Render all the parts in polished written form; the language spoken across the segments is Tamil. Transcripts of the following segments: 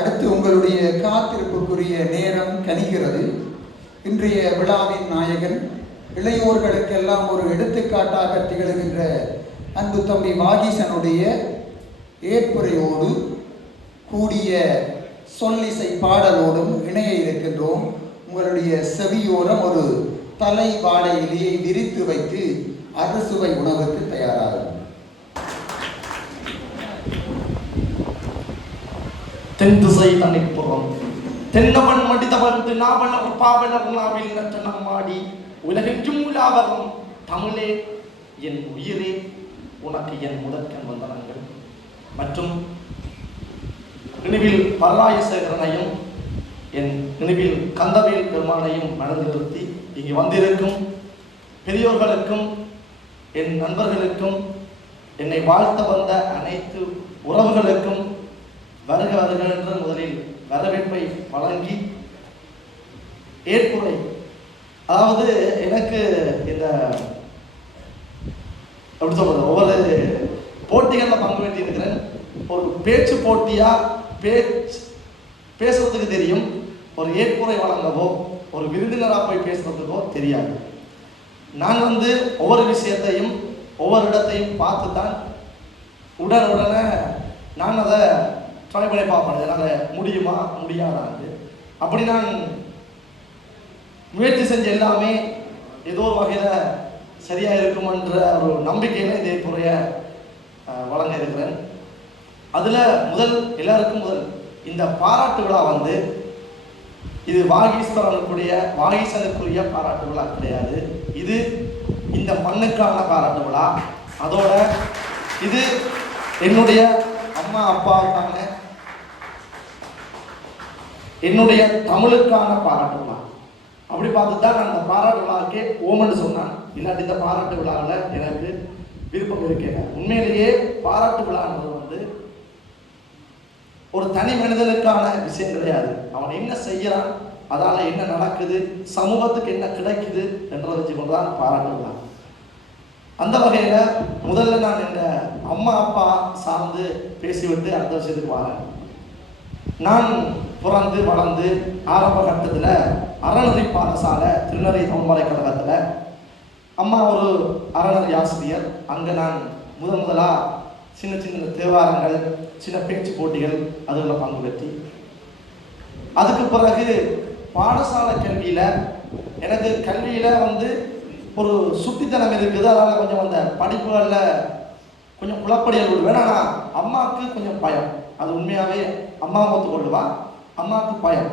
அடுத்து உங்களுடைய காத்திருப்புக்குரிய நேரம் கனிகிறது. இன்றைய விழாவின் நாயகன், இளையோர்களுக்கெல்லாம் ஒரு எடுத்துக்காட்டாக திகழ்கின்ற அன்பு தம்பி வாகீசனுடைய ஏற்புரையோடு கூடிய சொல்லிசை பாடலோடும் இணைய இருக்கின்றோம். உங்களுடைய செவியோரம் ஒரு தலை வாழை இலையை விரித்து வைத்து அறுசுவை உணவுக்கு தயாராகும். தென் திசை தன்னைப்புறம் தென்னவன் மடித்தவன் நாவலர் பாவலர் நாவில் நச்சனம் மாடி உலகெங்கும் உலாவரும் தமிழே என் உயிரே உனக்கு என் முதற்கண் வந்தனங்கள் மற்றும் நினைவில் பரராயசேகரனையும் என் நினைவில் கந்தவேல் பெருமானையும் மனதில் நிறுத்தி இங்கே வந்திருக்கும் பெரியோர்களுக்கும் என் நண்பர்களுக்கும் என்னை வாழ்த்த வந்த அனைத்து உறவுகளுக்கும் வருக வருக என்ற முதலில் வரவேற்பை வழங்கி ஏற்புரை, அதாவது எனக்கு இந்த எப்படி சொல்றது, ஒவ்வொரு போட்டிகளில் பங்கு பெற்றி இருக்கிறேன். ஒரு பேச்சு போட்டியா பேசுறதுக்கு தெரியும், ஒரு ஏற்புரை வழங்கவோ ஒரு விருந்தினராக போய் பேசுறதுக்கோ தெரியாது. நான் ஒவ்வொரு விஷயத்தையும் ஒவ்வொரு இடத்தையும் பார்த்து தான் உடனே நான் அதை ட்ரை பண்ணி பார்ப்பேன், என்னால் முடியுமா முடியாதான்னு. அப்படி நான் முயற்சி செஞ்ச எல்லாமே ஏதோ ஒரு வகையில் சரியாக இருக்குமென்ற ஒரு நம்பிக்கையில் இதே ஏற்புரையை வழங்க இருக்கிறேன். அதில் எல்லாருக்கும் முதல் இந்த பாராட்டு விழா இது வாகீசனுக்குரிய பாராட்டு விழா கிடையாது. இது இந்த மண்ணுக்கான பாராட்டு விழா. அதோட இது என்னுடைய அம்மா அப்பாவுக்கான, என்னுடைய தமிழுக்கான பாராட்டு விழா. அப்படி பார்த்து தான் நான் அந்த பாராட்டு விழாவுக்கே ஓமன்னு சொன்னான். இல்லாட்டி இந்த பாராட்டு விழாவில் எனக்கு விருப்பம் இருக்கேன். உண்மையிலேயே பாராட்டு விழான்றது ஒரு தனி மனிதனுக்கான விஷயம் கிடையாது. அவன் என்ன செய்யறான், அதால என்ன நடக்குது, சமூகத்துக்கு என்ன கிடைக்குது என்றதை வச்சு கொண்டுதான் பாராட்டு விழா. அந்த வகையில முதல்ல நான் எங்க அம்மா அப்பா சார்ந்து பேசிவிட்டு அடுத்த விஷயத்துக்கு வரேன். நான் பிறந்து வளர்ந்து ஆரம்ப கட்டத்தில் அறநெறி பாடசாலை திருநெறி தமிழ்மறை கழகத்தில், அம்மா ஒரு அறநெறி ஆசிரியர். அங்கே நான் முதலாக சின்ன சின்ன தேவாரங்கள், சின்ன பேச்சு போட்டிகள் அதில் பங்கு பெற்றி, அதுக்கு பிறகு பாடசாலை கல்வியில் எனக்கு கல்வியில் ஒரு சுட்டித்தனம் இருக்குது. அதனால் கொஞ்சம் அந்த படிப்புகளில் கொஞ்சம் குழப்படிகள் விடுவேன். ஆனால் அம்மாவுக்கு கொஞ்சம் பயம். அது உண்மையாகவே அம்மா ஒத்துக்கொள்ளுவா, அம்மாவுக்கு பயம்.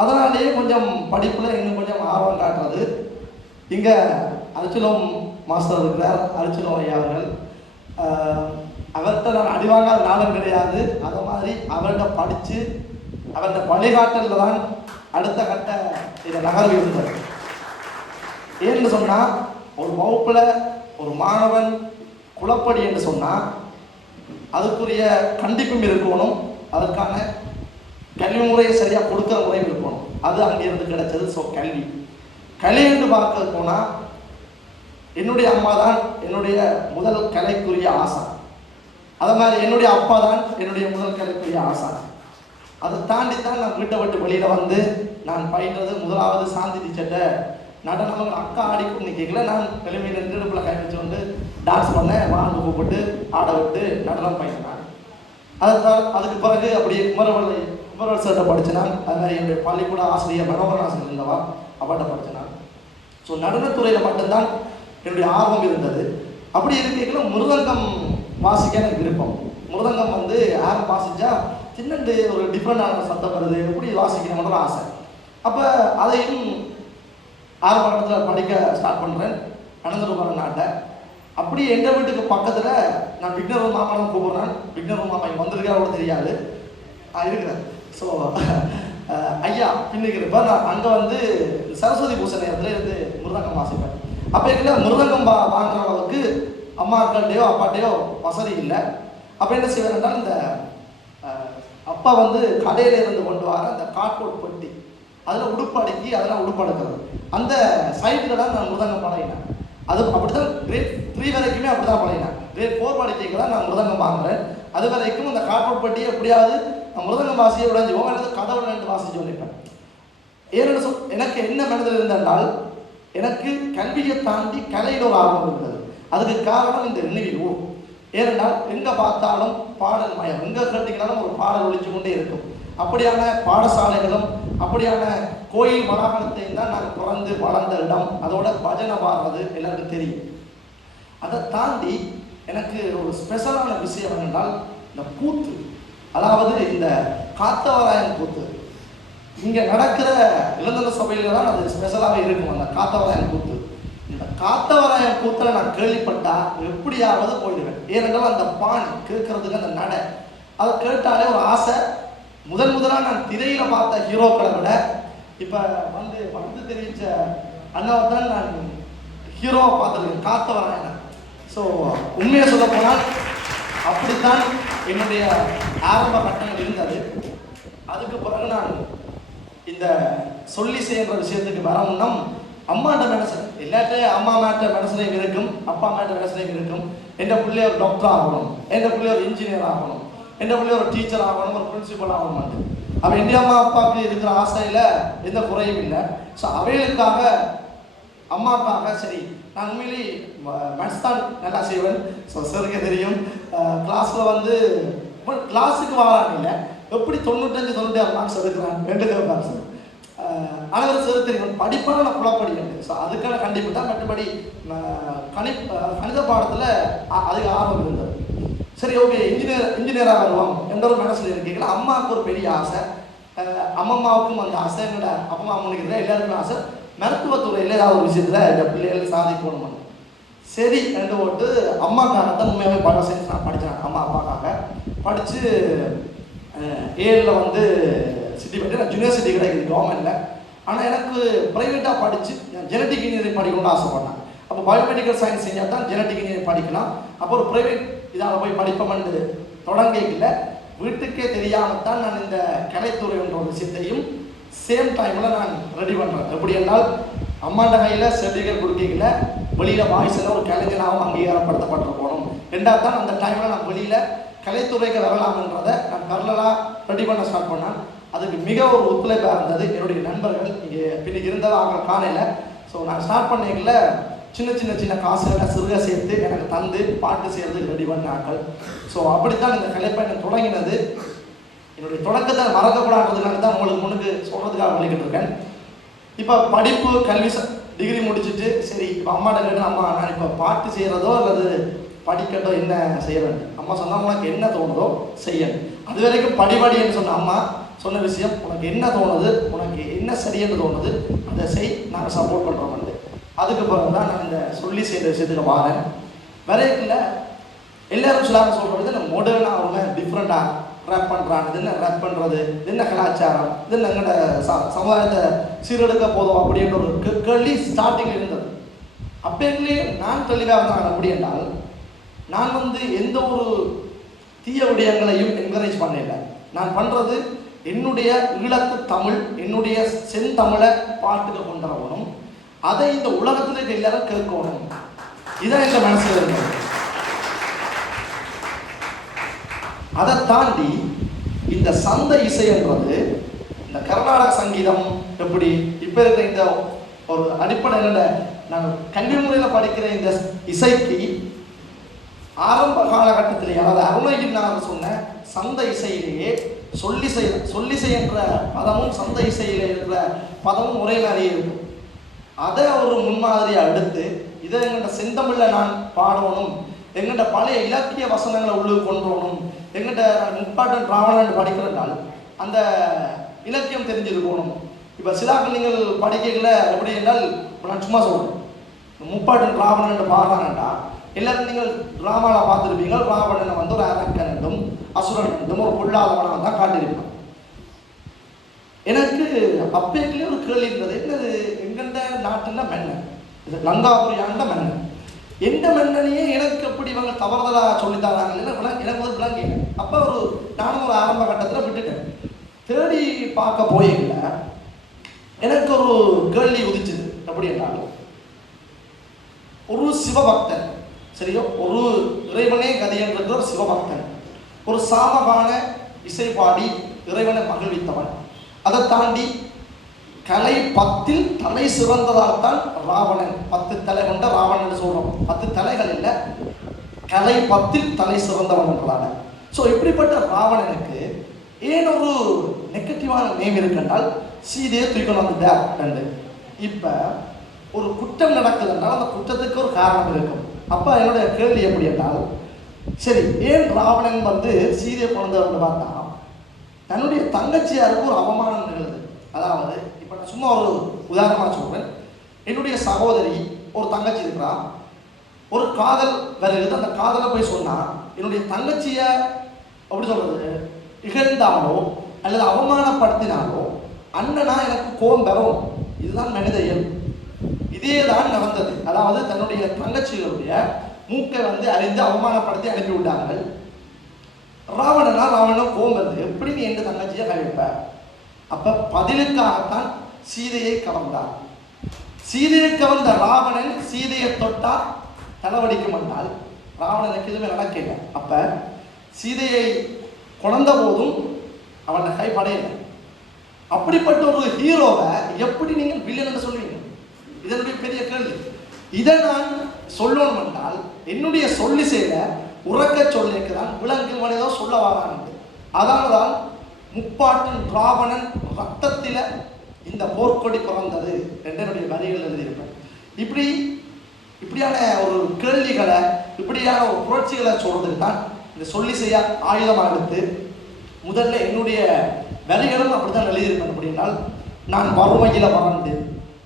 அதனாலேயே கொஞ்சம் படிப்பில் இன்னும் கொஞ்சம் ஆர்வம் காட்டுறது. இங்கே அரிச்சலம் மாஸ்டர் இருக்கிறார், அரிச்சலம் ஐயா அவர்கள். அவர்கிட்ட நான் அடிவாங்காத நாளும் கிடையாது. அதை மாதிரி அவர்கிட்ட படித்து அவர்கிட்ட வழிகாட்டலில் தான் அடுத்த கட்ட இதை நகர்வு இருந்தது. ஏன்னு சொன்னால், ஒரு வகுப்பில் ஒரு மாணவன் குழப்படி என்று சொன்னால் அதுக்குரிய கண்டிப்பும் இருக்கணும், அதற்கான கல்வி முறையை சரியாக கொடுக்குற முறையும் இருக்கணும். அது அங்கிருந்து கிடைச்சது. ஸோ கல்வி என்று பார்க்க போனால் என்னுடைய அம்மா தான் என்னுடைய முதல் கலைக்குரிய ஆசை. அதை மாதிரி என்னுடைய அப்பா தான் என்னுடைய முதல் கலைக்குரிய ஆசை. அதை தாண்டித்தான் நான் வீட்டை விட்டு வெளியில் நான் பயின்றது முதலாவது சாந்தி டீச்சர்கிட்ட நடனம் அக்கா ஆடிக்கும் நிற்கல. நான் எளிமையில் இடுப்பில் கை வச்சு டான்ஸ் பண்ணேன், வாழ்ந்து கூப்பிட்டு ஆட விட்டு நடனம் பயின்றேன். அதுக்கு பிறகு அப்படியே குமரவல் சார்கிட்ட படித்தேன். அது மாதிரி என்னுடைய பள்ளிக்கூட ஆசிரியர் மனோகரன் ஆசிரியர் இருந்தவா, அவர்கிட்ட படித்தேன். ஸோ நடனத்துறையில் மட்டும்தான் என்னுடைய ஆர்வம் இருந்தது. அப்படி இருக்கைக்குள்ள மிருதங்கம் வாசிக்க எனக்கு விருப்பம். மிருதங்கம் யாரும் வாசிச்சா சின்னண்டு ஒரு டிஃப்ரெண்டான சத்தம் வருது, எப்படி வாசிக்கணும்ன்ற ஆசை. அப்போ அதையும் ஆரம்ப கட்டத்தில் படிக்க ஸ்டார்ட் பண்ணுறேன். அனந்தரூபான நாட்டை அப்படி எங்கள் வீட்டுக்கு பக்கத்தில் நான் விக்னர் மாமா தான் கூப்பிட்றேன். விக்னர் மாமா இங்கே வந்திருக்காரோட தெரியாது, இருக்கிறேன். ஸோ ஐயா பின்னுக்கிறப்ப நான் அங்கே சரஸ்வதி பூசை நேரத்தில் மிருதங்கம் வாசிப்பேன். அப்போ எங்களை மிருதங்கம் வாங்குற அளவுக்கு அம்மாக்கள்டையோ அப்பாட்டையோ வசதி இல்லை. அப்போ என்ன செய்வேன் என்றால், இந்த அப்பா கடையில் இருந்து கொண்டு வர அந்த காட்போர்ட் பெட்டி, அதில் உடுப்பு அடுக்கி அதெல்லாம் உடுப்பு அடுக்கிறது, அந்த சைட்டில் தான் நான் மிருதங்கம் பழகினேன். அது அப்படி தான் கிரேட் 3 வரைக்குமே அப்படி தான் பழகினேன். கிரேட் 4 படிக்க நான் மிருதங்கம் வாங்குறேன். அது வரைக்கும் அந்த கார்ட்போர்ட் பெட்டியை எப்படியாவது நான் மிருதங்கம் வாசியை உடைஞ்சுவோம் அல்லது கதவுல நின்று வாசிச்சு சொல்லிட்டேன். ஏன்னு எனக்கு என்ன மனதில் இருந்தால் எனக்கு கல்வியை தாண்டி கலையில் ஒரு ஆர்வம் இருந்தது. அதுக்கு காரணம் இந்த நினைவு. ஏனென்றால் எங்கே பார்த்தாலும் பாடல் மயம், எங்கே கேட்டீங்கன்னாலும் ஒரு பாடல் ஒழிச்சு கொண்டே இருக்கும். அப்படியான பாடசாலைகளும் அப்படியான கோயில் வளாகத்தையும் தான் நாங்கள் பிறந்து வளர்ந்த இடம். அதோட பஜனை பாடுறது எல்லாருக்கும் தெரியும். அதை தாண்டி எனக்கு ஒரு ஸ்பெஷலான விஷயம் என்றால் இந்த கூத்து, அதாவது இந்த காத்தவராயன் கூத்து. இங்கே நடக்கிற இளந்தர சபையில் தான் அது ஸ்பெஷலாகவே இருக்கும். அந்த காத்தவராயன் கூத்து, இந்த காத்தவராயன் கூத்தில் நான் கேள்விப்பட்டா எப்படியாவது போயிடுவேன். ஏனென்றால் அந்த பாணி கேட்கறதுக்கு அந்த நடை அதை கேட்டாலே ஒரு ஆசை. முதலாக நான் திரையில் பார்த்த ஹீரோக்களை விட இப்போ வந்து தெரிவித்த அண்ணாவை தான் நான் ஹீரோவை பார்த்துருக்கேன், காத்தவராயன். ஸோ உண்மையை சொல்ல போனால் அப்படித்தான் என்னுடைய ஆரம்ப கட்டங்கள் இருந்தது. அதுக்கு பிறகு நான் இந்த சொல்லி செய்கிற விஷயத்துக்கு வரமுன்னம் அம்மாட்ட மனசு எல்லாத்தையும் அம்மா மேட்ட மனசுலையும் இருக்கும், அப்பா மேட்ட மனசுலையும் இருக்கும். என் பிள்ளை ஒரு டாக்டர் ஆகணும், என் பிள்ளை ஒரு இன்ஜினியர் ஆகணும், என் பிள்ளை ஒரு டீச்சர் ஆகணும், ஒரு பிரின்சிபல் ஆகணும். அப்போ என் அம்மா அப்பாவுக்கு இருக்கிற ஆசையில் எந்த குறையும் இல்லை. ஸோ அவைகளுக்காக அம்மாவுக்காக சரி நான் உண்மையிலே மேத்ஸ் தான் நல்லா செய்வேன். ஸோ சருக்கு தெரியும் கிளாஸில் வந்து கிளாஸுக்கு வராங்க இல்லை எப்படி 95-96 மார்க்ஸ் எடுக்கிறான் 2 மார்க்ஸ். ஆனால் சார் தெரியும் படிப்பான நான் புலப்படிக்கிறேன். ஸோ அதுக்கான கண்டிப்பாக தான் மற்றபடி கணித பாடத்தில் அதுக்கு ஆர்வம் இருந்தது. சரி ஓகே இன்ஜினியராக வருவோம் என்ற ஒரு மனசில் இருக்கீங்களா. அம்மாவுக்கு ஒரு பெரிய ஆசை, அம்மம்மாவுக்கும் அந்த ஆசை, என்னோட அப்பா அம்மா எல்லாருக்குமே ஆசை மருத்துவத்துறையில் ஏதாவது ஒரு விஷயத்தில் இந்த பிள்ளைகள் சாதிக்கணும். சரி ரெண்டு போட்டு அம்மாக்காகத்தான் உண்மையாகவே பல சயின்ஸ் நான் படித்தேன். அம்மா அப்பாக்காக படித்து 7ல் வந்து சிட்டி படித்து நான் யூனிவர்சிட்டி கிடைக்குது கவர்மெண்ட்டில். ஆனால் எனக்கு ப்ரைவேட்டாக படித்து நான் ஜெனட்டிக் இன்ஜினியரிங் படிக்கணும்னு ஆசைப்பட்டேன். அப்போ பயோமெடிக்கல் சயின்ஸ் செஞ்சால் தான் ஜெனட்டிக் இன்ஜினியரிங் படிக்கலாம். அப்போ ஒரு ப்ரைவேட் இதால் போய் படிப்போம்னு தொடங்கிக்கல. வீட்டுக்கே தெரியாமல் தான் நான் இந்த கலைத்துறை என்ற ஒரு விஷயத்தையும் சேம் டைமில் நான் ரெடி பண்ணுறேன். எப்படி என்றால் அம்மாண்ட கையில் சர்டிஃபிகேட் கொடுக்கல, வெளியில் வாய்ஸில் ஒரு கலைஞனாகவும் அங்கீகாரப்படுத்தப்பட்டு போகணும். ரெண்டாவது தான் அந்த டைமில் நான் வெளியில் கலைத்துறைக்கு வரலாம்ன்றதை நான் பரலாக ரெடி பண்ண ஸ்டார்ட் பண்ணேன். அதுக்கு மிக ஒரு ஒத்துழைப்பாக இருந்தது என்னுடைய நண்பர்கள். இங்கே பின்னுக்கு இருந்ததை அவங்க காணையில். ஸோ நான் ஸ்டார்ட் பண்ணிக்கல சின்ன காசுகளை சிறுக சேர்த்து எனக்கு தந்து பாட்டு செய்கிறதுக்கு ரெடி பண்ண ஆட்கள். ஸோ அப்படித்தான் இந்த கலைப்பயணம் தொடங்கினது. என்னுடைய தொடக்கத்தை மறக்கக்கூடாதுனால தான் உங்களுக்கு முன்னுக்கு சொல்கிறதுக்காக வலிக்கிட்டு இருக்கேன். இப்போ படிப்பு கல்வி டிகிரி முடிச்சுட்டு சரி இப்போ அம்மாட்ட கேட்டு அம்மா நான் இப்போ பாட்டு செய்கிறதோ அல்லது படிக்கட்டோ என்ன செய்ய வேண்டும். அம்மா சொன்னால் உனக்கு என்ன தோணுதோ செய்யணும். அது வரைக்கும் படின்னு சொன்ன அம்மா சொன்ன விஷயம் உனக்கு என்ன தோணுது, உனக்கு என்ன சரின்னு தோணுது அதை செய், நாங்கள் சப்போர்ட் பண்ணுறோம். அதுக்கு பிறகு தான் நான் இந்த சொல்லி செய்கிற விஷயத்துக்கு வரேன். வரைக்குள்ள எல்லாரும் சொல்லாமல் சொல்கிறது இந்த மாடர்னாக அவங்க டிஃப்ரெண்ட்டாக ரேப் பண்ணுறாங்க. இது என்ன ரேப் பண்ணுறது, இது என்ன கலாச்சாரம், இது என்ன எங்களோட சமுதாயத்தை சீரெடுக்க போதும் அப்படின்ற ஒரு கேள்வி ஸ்டார்டிங்கில் இருந்தது. அப்போங்களே நான் தெளிவாக இருந்தாங்க. அப்படி என்றால் நான் வந்து எந்த ஒரு தீய விடயங்களையும் என்கரேஜ் பண்ணல. நான் பண்ணுறது என்னுடைய ஈழத்து தமிழ், என்னுடைய செந்தமிழை பாட்டுக்கு கொண்டு வரணும், அதை இந்த உலகத்தில் எல்லாரும் கேட்கணும். இதான் எங்கள் மனசில் இருந்தது. அதை தாண்டி இந்த சந்த இசைன்றது இந்த கர்நாடக சங்கீதம் எப்படி இப்போ இருக்கிற இந்த ஒரு அடிப்படையில் நாங்கள் கல்வி முறையில் படிக்கிற இந்த இசைக்கு ஆரம்ப காலகட்டத்தில் அதாவது அருணகிரிநாதர் சொன்ன சந்த இசையிலேயே சொல்லிசை என்ற பதமும் சந்த இசையில் இருக்கிற பதமும் ஒரே மாதிரியே இருக்கும். அதை ஒரு முன்மாதிரியாக எடுத்து இதை எங்கள்கிட்ட செந்தமிழில் நான் பாடணும், எங்கள்கிட்ட பழைய இலக்கிய வசனங்களை உள்ளுக்கு கொண்டு வரணும், எங்கிட்ட முப்பாட்டன் ராவணன் படிக்கிறதால் அந்த இலக்கியம் தெரிஞ்சிருக்கணும். இப்போ சிலாக்கள் நீங்கள் படிக்கல எப்படி என்றால் நான் சும்மா சொல்கிறேன், முப்பாட்டன் ராவணன் பாடுறாங்கண்டா எல்லாரும் நீங்கள் டிராமாவில் பார்த்துருப்பீங்க. ராவணனை வந்து ஒரு அரக்கன் என்றும் அசுரன் என்றும் ஒரு பொல்லாதவனாக தான் காட்டியிருப்பான். எனக்கு அப்பேக்கிலே ஒரு கேள்வி இருந்தது, என்னது எங்கெண்ட நாட்டுன்னா மன்னன், இது லங்காபுரியாண்ட மன்னன், எந்த மன்னனையே எனக்கு எப்படி இவங்க தவறுதலாக சொல்லித்தாராங்க எனக்கு வந்து விளங்கி. அப்போ நானும் ஒரு ஆரம்ப கட்டத்தில் விட்டுட்டேன். தேடி பார்க்க போயில எனக்கு ஒரு கேள்வி உதிச்சுது. எப்படி என்றாலும் ஒரு சிவபக்தன் சரியோ, ஒரு இறைவனே கதி என்ற ஒரு சிவபக்தன், ஒரு சாமகான இசை பாடி இறைவனை மகிழ்வித்தவன். அதை தாண்டி கலை 10 தலை சிறந்ததால் தான் ராவணன் 10 தலை கொண்ட ராவணன் சொல்றோம். 10 தலைகள் இல்லை, கலை 10 தலை சிறந்தவன் என்றால. ஸோ இப்படிப்பட்ட ராவணனுக்கு ஏன் ஒரு நெகட்டிவான நேம் இருக்குன்றால் சீதையை தூக்கணும் வந்துட்டார். இப்போ ஒரு குற்றம் நடக்குதுன்றால் அந்த குற்றத்துக்கு ஒரு காரணம் இருக்கும். அப்போ என்னுடைய கேள்வி எப்படி என்றால், சரி ஏன் ராவணன் வந்து சீதையை கொண்டவர்னு பார்த்தா தன்னுடைய தங்கச்சியாருக்கு ஒரு அவமானம் நிகழுது. அதாவது இப்போ நான் சும்மா ஒரு உதாரணமாக சொல்கிறேன். என்னுடைய சகோதரி ஒரு தங்கச்சி இருக்கிறா, ஒரு காதல் வருகிறது. அந்த காதலை போய் சொன்னால் என்னுடைய தங்கச்சியை அப்படி சொல்கிறது இகழ்ந்தாலோ அல்லது அவமானப்படுத்தினாலோ அண்ணனா எனக்கு கோபம் வரும். இதுதான் மனித இயல்பு. இதே தான் நடந்தது. அதாவது தன்னுடைய தங்கச்சிகளுடைய மூக்கை வந்து அறிந்து அவமானப்படுத்தி அனுப்பி விட்டார்கள். ராவணனும் கோபம் வந்து எப்படி நீ எந்த தங்கச்சியை கழிப்ப? அப்ப பதிலுக்காகத்தான் சீதையை கவர்ந்தார். சீதையை கவர்ந்த ராவணன் சீதையை தொட்டா தலைவடிக்கும் என்றால் ராவணனுக்கு எதுவுமே நடக்கல. அப்ப சீதையை கொண்ட போதும் அவனை கைப்படையலை. அப்படிப்பட்ட ஒரு ஹீரோவை எப்படி நீங்கள் வில்லன் என்று சொல்வீங்க? இதனுடைய பெரிய கேள்வி. இதை நான் சொல்லணும் என்றால் என்னுடைய சொல்லி செய்த உறக்க சொல்லிருக்கிறான் விலங்கு மனிதோ சொல்ல வரான். அதனால்தான் முப்பாட்டன் ராவணன் ரத்தத்தில இந்த போர்க்கொடி பிறந்தது என்று என்னுடைய வரிகள் எழுதியிருப்பேன். இப்படியான ஒரு கேள்விகளை, இப்படியான ஒரு புரட்சிகளை சொல்றதுக்கு தான் இந்த சொல்லி செய்ய ஆயுதமாக எடுத்து முதல்ல என்னுடைய வரிகளும் அப்படித்தான் எழுதியிருப்பேன். அப்படின்னால் நான் வறுமையில வறண்டு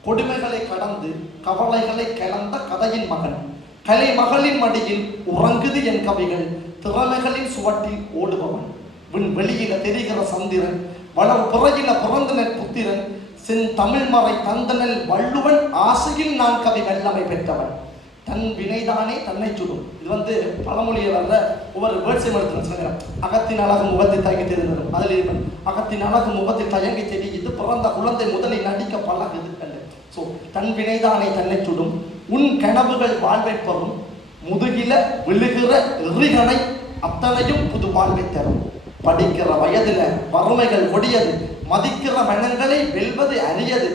கொடுமைகளை கடந்து கவலைகளை கலந்த கதையின் மகன், கலை மகளின் மடியில் உறங்குது என் கவிகள், திறமைகளின் சுவட்டில் ஓடுபவன், வெளியில தெரிகிற சந்திரன், வளர் புறையில பிறந்தனர் புத்திரன், சென் தமிழ் மறை தந்தனல் வள்ளுவன், ஆசையில் நான் கவி வெள்ளமை பெற்றவன், தன் வினைதானே தன்னை சுடும். இது வந்து பழமொழியை வர்ற ஒவ்வொரு வேர்ட்ஸையும் எடுத்துக்கிறேன். அகத்தின் அழகு முகத்தை தயங்கி தெரிந்தது அதில் இருப்பேன். அகத்தின் அழகு முகத்தை தயங்கி செடி இது பிறந்த குழந்தை முதலில் நடிக்க பழகுது. ஸோ தன் வினைதானே தன்னை சுடும், உன் கனவுகள் வாழ்வை பெறும், முதுகில விழுகிற எறிகனை அத்தனையும் புது வாழ்வை தரும், படிக்கிற வயதுல வறுமைகள் கொடியது, மதிக்கிற மனங்களை வெல்வது அரியது,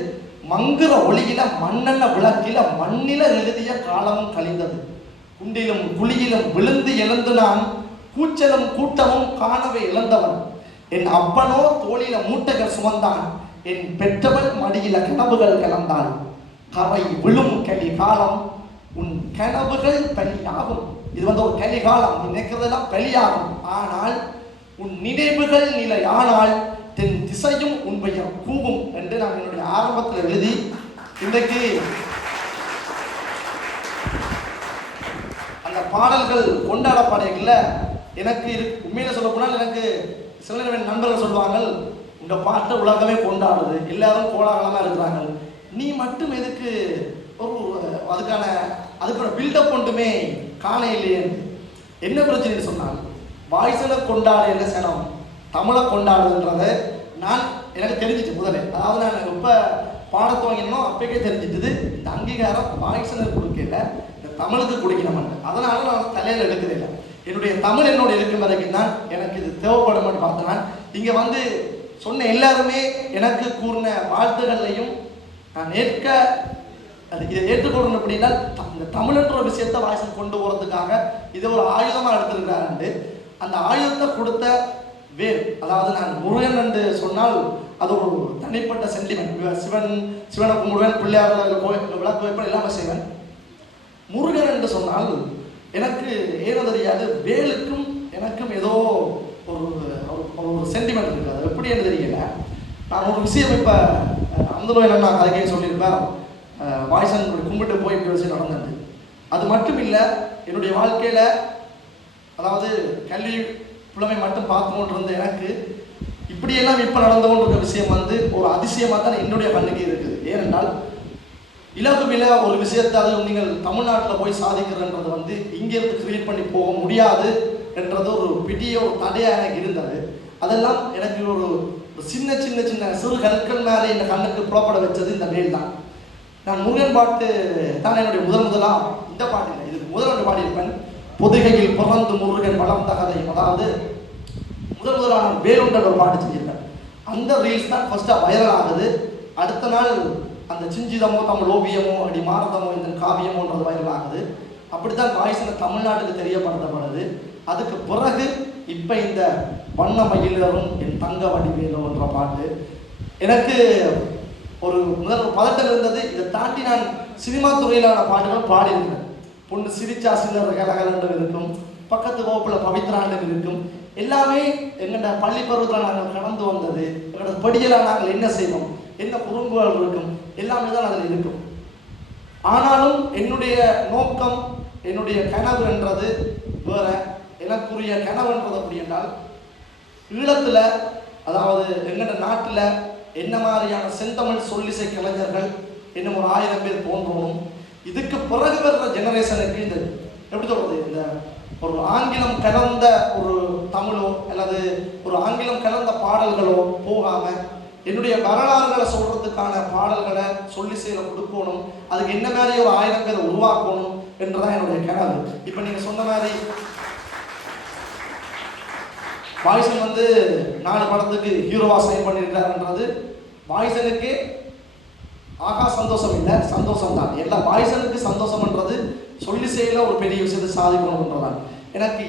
மங்குற ஒளியில மண்ணெண்ண விளக்கில மண்ணில எழுதிய காலமும் கழிந்தது, குண்டிலும் குழியிலும் விழுந்து எழுந்து நான் கூச்சலும் கூட்டமும் காணவே இழந்தவன், என் அப்பனோ தோளில மூட்டைகள் சுமந்தான், என் பெற்றவள் மடியில கனவுகள் கலந்தான், கரை விழும் கலி காலம் உன் கனவுகள் பலியாகும். இது வந்து ஒரு கலி காலம், நீ நினைக்கிறதெல்லாம் பலியாகும். ஆனால் உன் நினைவுகள் நிலை ஆனால் தென் திசையும் உன் பெயர் கூவும் என்று நான் என்னுடைய ஆரம்பத்தில் எழுதி இன்றைக்கு அந்த பாடல்கள் கொண்டாடப்படையில் எனக்கு உண்மையில சொல்ல போனால் எனக்கு சில நண்பர்கள் சொல்லுவாங்க, இந்த பாட்டை உலகமே கொண்டாடுது, எல்லாரும் கோலாகலமாக இருக்கிறாங்க, நீ மட்டும் எதுக்கு ஒரு அதுக்கான பில்டப் ஒன்றுமே காண இல்லையே. என்ன பிரச்சனைன்னு சொன்னால் வாய்ஸனை கொண்டாடுற சனம் தமிழை கொண்டாடுன்றத நான் எனக்கு தெரிஞ்சிச்சு முதல்ல. அதாவது நான் எப்போ பாட துவங்கினோ அப்போக்கே தெரிஞ்சிட்டது இந்த அங்கீகாரம் வாய்ஸனர் கொடுக்கல, இந்த தமிழுக்கு கொடுக்கணும். அதனால நான் தலையில் எடுக்கிறதில்லை. என்னுடைய தமிழ் என்னோட இருக்கும் வரைக்கும் தான் எனக்கு இது தேவைப்படும் பார்த்தேன்னா இங்கே வந்து சொன்ன எல்லாருமே எனக்கு கூறின வாழ்த்துகளையும் நான் இதை ஏற்றுக்கொள்ளணும். அப்படின்னா இந்த தமிழ்ன்ற ஒரு விஷயத்தை வாய்ஸில் கொண்டு போகிறதுக்காக இதை ஒரு ஆயுதமாக எடுத்துருக்கிறாரு. அந்த ஆயுதத்தை கொடுத்த வேர், அதாவது நான் முருகன் என்று சொன்னால் அது ஒரு தனிப்பட்ட சென்டிமெண்ட். சிவனை கும்பிடுவேன், பிள்ளையார் விளக்கு வைப்பேன், எல்லாமே செய்வேன். முருகன் என்று சொன்னால் எனக்கு ஏதோ தெரியாது, வேலுக்கும் எனக்கும் ஏதோ ஒரு சென்டிமெண்ட் இருக்குது. அது எப்படி என்று தெரியல. நான் ஒரு விஷயம் இப்போ அந்த என்னன்னா அதுக்கே சொல்லியிருப்பேன், வாய்ஸன் கும்பிட்டு போய் இப்படி விஷயம் நடந்தது. அது மட்டும் இல்லை, என்னுடைய வாழ்க்கையில் அதாவது கல்வி புலமை மட்டும் பார்த்து கொண்டு இருந்த எனக்கு இப்படியெல்லாம் இப்போ நடந்து கொண்டிருக்க விஷயம் வந்து ஒரு அதிசயமாக தான் என்னுடைய கண்ணுக்கு இருக்குது. ஏனென்றால் இலகுவில ஒரு விஷயத்தை அது நீங்கள் தமிழ்நாட்டில் போய் சாதிக்கிறன்றது வந்து இங்கேருந்து கிரியேட் பண்ணி போக முடியாது என்றது ஒரு பெரிய ஒரு தடையாக எனக்கு இருந்தது. அதெல்லாம் எனக்கு ஒரு சின்ன சின்ன சின்ன சிறு கற்கள் மேலே என் கண்ணுக்கு புலப்பட வச்சது இந்த வேல் தான். நான் முருகன் பாட்டு தான் என்னுடைய முதலாக இந்த பாட்டு இல்லை, இது இதுக்கு முதல் பாடியிருப்பேன். பொதுகையில் பிறந்து முருகன் வளம் தகதை, அதாவது முதலான வேலுண்ட ஒரு பாட்டு செஞ்சிருப்பேன். அந்த ரீல்ஸ் தான் ஃபர்ஸ்ட்டாக வைரல் ஆகுது. அடுத்த நாள் அந்த சிஞ்சிதமோ தமிழ் ஓவியமோ அடி மாரதமோ இந்த காவியமோன்றது வைரல் ஆகுது. அப்படித்தான் வாய்ஸில் தமிழ்நாட்டுக்கு தெரியப்படுத்தப்படுது. அதுக்கு பிறகு இப்போ இந்த வண்ண மயிலரும் என் தங்க வடிவேலுன்ற பாட்டு எனக்கு ஒரு முதல் பதட்டம் இருந்தது. இதை தாண்டி நான் சினிமா துறையிலான பாட்டுகள் பாடியிருக்கிறேன். பொண்ணு சிரிச்சா சிலர் கலகலண்டு இருக்கும், பக்கத்து வகுப்பில் பவித்ராண்டு இருக்கும். எல்லாமே எங்கள்ட பள்ளி பருவத்தில் நாங்கள் கடந்து வந்தது. எங்களோட படியெல்லாம் நாங்கள் என்ன செய்வோம், என்ன குறும்புகள் இருக்கும், எல்லாமே தான் அதில் இருக்கும். ஆனாலும் என்னுடைய நோக்கம், என்னுடைய கனவு என்றது வேற. எனக்குரிய கனவுன்றது அப்படி என்றால் ஈழத்தில், அதாவது எங்கள்ட நாட்டில் என்ன மாதிரியான செந்தமிழ் சொல்லிசை கலைஞர்கள் இன்னும் ஒரு 1000 பேர் தோன்றணும். இதுக்கு பிறகு வர்ற ஜெனரேஷனுக்கு இந்த எப்படி சொல்றது, இந்த ஒரு ஆங்கிலம் கலந்த ஒரு தமிழோ அல்லது ஒரு ஆங்கிலம் கலந்த பாடல்களோ போகாம என்னுடைய வரலாறுகளை சொல்றதுக்கான பாடல்களை சொல்லிசையில கொடுக்கணும். அதுக்கு என்ன மாதிரி ஒரு 1000 பேரை உருவாக்கணும் என்றுதான் என்னுடைய கனவு. இப்ப நீங்க சொன்ன மாதிரி வாய்ஸன் வந்து 4 படத்துக்கு ஹீரோவா சைன் பண்ணியிருக்காருன்றது வாய்ஸனுக்கு ஆகா சந்தோஷம் இல்லை, சந்தோஷம் தான். எல்லா வாய்ஸனுக்கு சந்தோஷம்ன்றது சொல்லி செய்யல ஒரு பெரிய விஷயத்தை சாதிக்கணும்ன்றதான். எனக்கு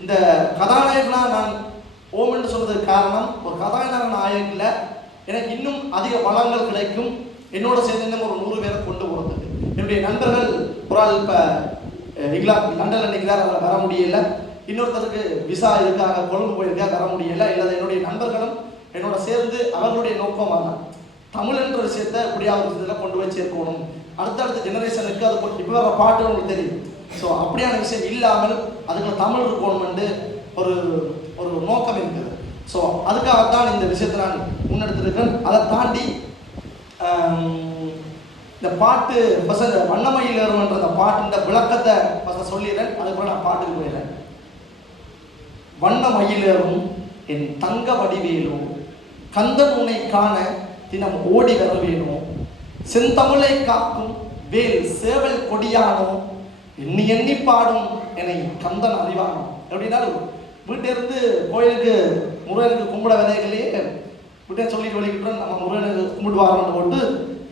இந்த கதாநாயகனா நான் ஓமென்று சொல்றதுக்கு காரணம், ஒரு கதாநாயகனில் எனக்கு இன்னும் அதிக வளங்கள் கிடைக்கும். என்னோட சேர்ந்து இன்னும் ஒரு 100 பேரை கொண்டு போகிறதுக்கு என்னுடைய நண்பர்கள் ஒரு ஆள் இப்போ இங்கிலாந்து லண்டனில் நிற்கிறார், அவரை வர முடியல. இன்னொருத்தருக்கு விசா இதுக்காக கொழும்பு போயிருக்கா, வர முடியல. இல்லை என்னுடைய நண்பர்களும் என்னோட சேர்ந்து அவர்களுடைய நோக்கம் தான் தமிழ் என்ற விஷயத்தை எப்படியாவது விஷயத்தில் கொண்டு போய் சேர்க்கணும். அடுத்தடுத்த ஜெனரேஷனுக்கு அது இப்போ வர பாட்டு உங்களுக்கு தெரியும். ஸோ அப்படியான விஷயம் இல்லாமல் அதுக்குள்ள தமிழ் இருக்கணும்னு ஒரு ஒரு நோக்கம் இருக்குது. ஸோ அதுக்காகத்தான் இந்த விஷயத்தை நான் முன்னெடுத்திருக்கேன். அதை தாண்டி இந்த பாட்டு பசங்க வண்ணமயில் ஏறுமன்ற அந்த பாட்டுன்ற விளக்கத்தை பசங்க சொல்லிடுறேன். அதுக்கப்புறம் நான் பாட்டுக்கு போயிடுறேன். வண்ண மயிலேறும் என் தங்க வடிவேலோ, கந்தன் உன்னை காண தினம் ஓடி வரவேனோ, செந்தமிழை காக்கும் வேல் சேவல் கொடியானோ, எண்ணி எண்ணி பாடும் என்னை கந்தன் அறிவானோ. எப்படின்னாலும் வீட்டிலிருந்து கோயிலுக்கு முருகனுக்கு கும்பிட விதைகளே வீட்டை சொல்லிட்டு வலிக்கிட்டு நம்ம முருகனுக்கு கும்பிடுவாரன்னு போட்டு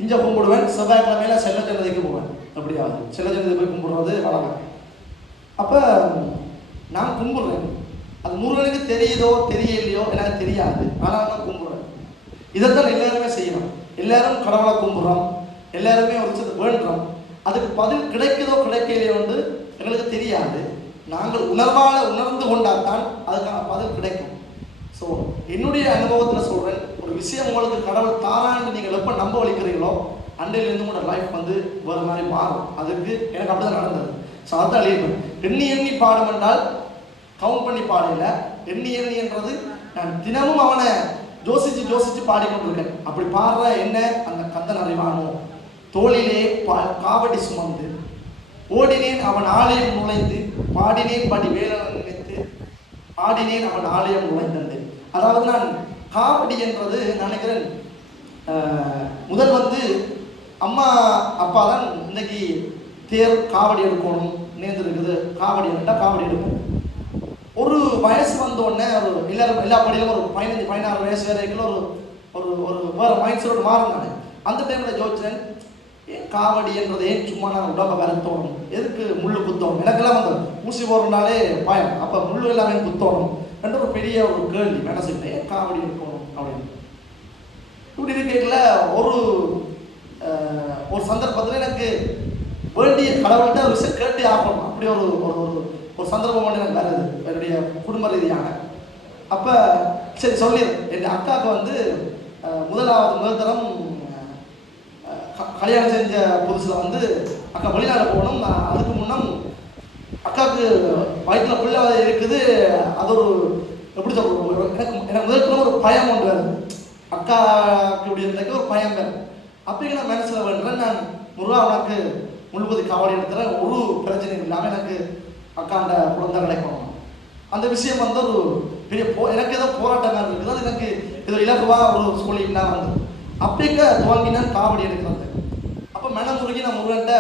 இஞ்ச கும்பிடுவேன். செவ்வாய்க்கிழமையில செல்ல ஜனதிக்கு போவேன். அப்படியாவது செல்ல ஜனதி போய் கும்பிடுறது வழக்கம். அப்போ நான் கும்பிடுறேன். அது முருகனுக்கு தெரியுதோ தெரியலையோ எனக்கு தெரியாது, ஆனால் நான் கும்பிடுறேன். இதைத்தான் எல்லாருமே செய்யணும். எல்லாரும் கடவுளை கும்பிடுறோம், எல்லாருமே ஒரு விஷயத்தை வேண்டுறோம். அதுக்கு பதில் கிடைக்குதோ கிடைக்கலையோ வந்து எங்களுக்கு தெரியாது. நாங்கள் உணர்ந்து கொண்டால்தான் அதுக்கான பதில் கிடைக்கும். ஸோ என்னுடைய அனுபவத்தில் சொல்கிறேன், ஒரு விஷயம் உங்களுக்கு கடவுள் தாரான்னு நீங்கள் எப்போ நம்ப வலிக்கிறீங்களோ அண்டையிலேருந்து உங்களோட லைஃப் வந்து வேறு மாதிரி மாறும். அதுக்கு எனக்கு அப்படி தான் நடந்தது. ஸோ அதான் அழியணும். எண்ணி எண்ணி பாடும் என்றால் கவுண்ட் பண்ணி பாடல. எண்ணி எண்ணி என்றது நான் தினமும் அவனை யோசிச்சு பாடிக்கொண்டிருக்கேன். அப்படி பாடுற என்ன அந்த கந்தன் அறிவானோ, தோளிலே காவடி சுமந்து ஓடினேன் அவன் ஆலயம் நுழைந்து, பாடினேன் படி வேலன் நினைத்து ஆடினேன் அவன் ஆலயம் நுழைந்தது. அதாவது நான் காவடி என்றது நினைக்கிறேன் முதல் வந்து அம்மா அப்பா தான் இன்னைக்கு தேர் காவடி எடுக்கணும் நேர்ந்துருக்குது, காவடி எடுத்தா காவடி எடுப்போம். ஒரு வயசு வந்தோடனே ஒரு எல்லாரும் எல்லா படியிலும் ஒரு 15-16 வயசு வரைக்கும் ஒரு ஒரு வேற மைண்ட் செட் மாறினாங்க. அந்த டைம்ல யோசிச்சேன், ஏன் காவடி என்றது ஏன் சும்மா நான் உடம்ப வரத்தோணும், எதுக்கு முள்ளு குத்தோணும். எனக்கெல்லாம் வந்து ஊசி போடுறதுனாலே பயம், அப்போ முள்ளு எல்லாமே குத்தோணும் என்ற ஒரு பெரிய ஒரு கேள்வி மனசுக்கிட்ட, ஏன் காவடி இருக்கணும் அப்படின்னு. இப்படி இருக்கையில் ஒரு சந்தர்ப்பத்தில் எனக்கு வேண்டிய கடவுள்கிட்ட ஒரு விஷயம் கேட்டு ஆகணும். அப்படி ஒரு ஒரு சந்தர்ப்பம் வந்து எனக்கு வருது என்னுடைய குடும்ப ரீதியான. அப்போ சரி சொல்லிடு, என் அக்காவுக்கு வந்து முதல் தரம் கல்யாணம் செஞ்ச புதுசில் வந்து அக்கா வெளிநாடு போகணும். அதுக்கு முன்னம் அக்காவுக்கு வயிற்றில் பிள்ளை இருக்குது. அது ஒரு எப்படி சொல்றது, எனக்கு முதல்ல ஒரு பயம் ஒன்று வருது. அக்காவுக்கு இப்படி இருந்தக்கு ஒரு பயம் வேறு. அப்படிங்கிற நான் மனசில் வேண்டுறேன், நான் முருகா உனக்கு முழுவதி காவடி எடுத்துறேன், ஒரு பிரச்சனையும் இல்லாமல் எனக்கு அக்காண்ட குழந்தை கிடைக்கணும். அந்த விஷயம் வந்து ஒரு பெரிய எனக்கு ஏதோ போராட்டமாக இருக்குது. அது எனக்கு ஏதோ இலகுவாக ஒரு சூழ்நிலை வந்து அப்படிக்க துவங்கினான் காவடி எடுக்கிறது. அப்போ மனமுருகி நான் முருகன்ட்ட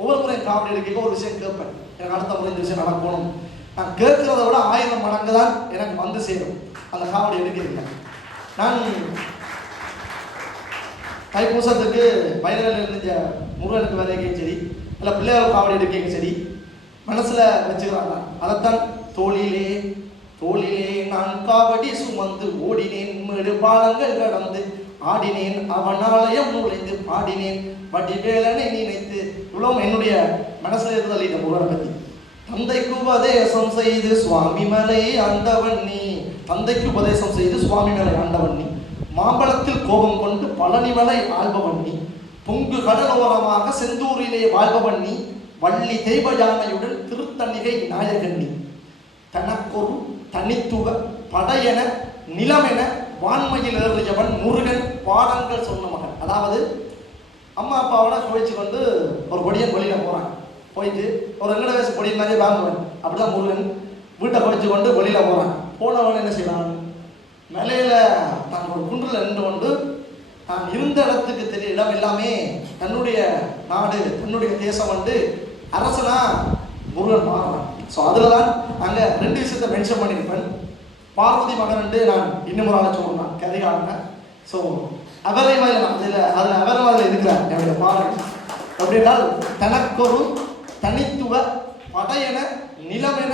ஒவ்வொரு முறையும் காவடி எடுக்க ஒரு விஷயம் கேட்பேன், எனக்கு அடுத்த முறை இந்த விஷயம் நடக்கணும். நான் கேட்கிறத விட 1000 மடங்கு தான் எனக்கு வந்து சேரும் அந்த காவடி எடுக்கிறேன். நான் தைப்பூசத்துக்கு வயலில் இருந்த முருகனுக்கு வரைக்கும் சரி, இல்லை பிள்ளையார் காவடி எடுக்கையும் சரி, மனசில் வச்சுக்கிறாங்க. அதைத்தான் தோளிலே தோளிலே நான் காவடி சுமந்து ஓடினேன், மேடு பாலங்கள் கடந்து ஆடினேன், அவனாலயம் நுழைந்து பாடினேன், வடிவேலனை நினைத்து. இவ்வளவு என்னுடைய மனசில் இருந்தது இந்த முருகனை பற்றி. தந்தைக்கு உபதேசம் செய்து சுவாமி மலை ஆண்டவன் நீ, தந்தைக்கு உபதேசம் செய்து சுவாமி மலை ஆண்டவன் நீ, மாம்பழத்தில் கோபம் கொண்டு பழனிமலை ஆள்பவன் நீ, பொங்கு கடலோரமாக செந்தூரிலே வாழ்பவன் நீ, வள்ளி தெய்வ யானையுடன் திருத்தணிகை நாயகன் நீ, தனக்கொரு தனித்துவ படையென நிலமென வான்மையில் ஏறியவன் முருகன், பாடங்கள் சொன்ன மகன். அதாவது அம்மா அப்பாவோட குவைச்சு கொண்டு ஒரு கொடியன் வெளியில் போகிறான். போயிட்டு ஒரு 2 வயசு கொடியன் மாதிரியே வாங்குவேன். அப்படிதான் முருகன் வீட்டை குவைச்சு கொண்டு வெளியில் போகிறான். போனவன் என்ன செய்யறான், மேலையில் நான் ஒரு குன்றில் நின்று கொண்டு நான் இருந்த இடத்துக்கு தெரிய இடம் எல்லாமே தன்னுடைய நாடு தன்னுடைய தேசம் வந்து அரசனா முருகன் மாறுறான். ஸோ அதில் தான் அங்கே 2 விஷயத்தை மென்ஷன் பண்ணியிருப்பேன். பார்வதி மகன் நான் இன்னும் ஒரு ஆளை சொல்றேன் கதைகாலன். ஸோ அவரை மாதிரி அதில் அவரை மாதிரி இருக்கிறார் என்னுடைய பாடல். அப்படின்னால் தனக்கொரு தனித்துவ படையென நிலமென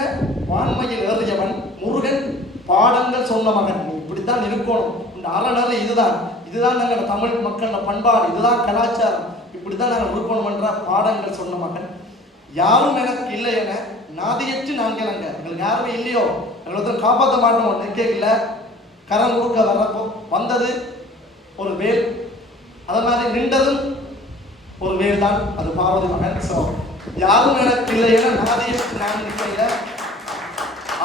வான்மையில் ஏறியவன் முருகன், பாடங்கள் சொன்ன மகன். இப்படித்தான் இருக்கணும். இந்த அறநெறி இதுதான் நாங்கள் தமிழ் மக்கள் பண்பாடு, இதுதான் கலாச்சாரம், இப்படித்தான் நாங்கள் இருக்கணும் என்ற பாடங்கள் சொன்ன மகன். யாரும் எனக்கு இல்லை என நாதியற்று நான் கிளங்க, எங்களுக்கு யாருமே இல்லையோ எங்களுக்கு காப்பாற்ற மாட்டோம் நெக்கேக்கல கரம் கொடுக்க வரப்போ வந்தது ஒரு வேல், அதை மாதிரி நின்றதும் ஒரு வேல் தான், அது பார்வதி மகன். ஸோ யாரும் எனக்கு இல்லை என நாதியற்று நான் நிற்கையில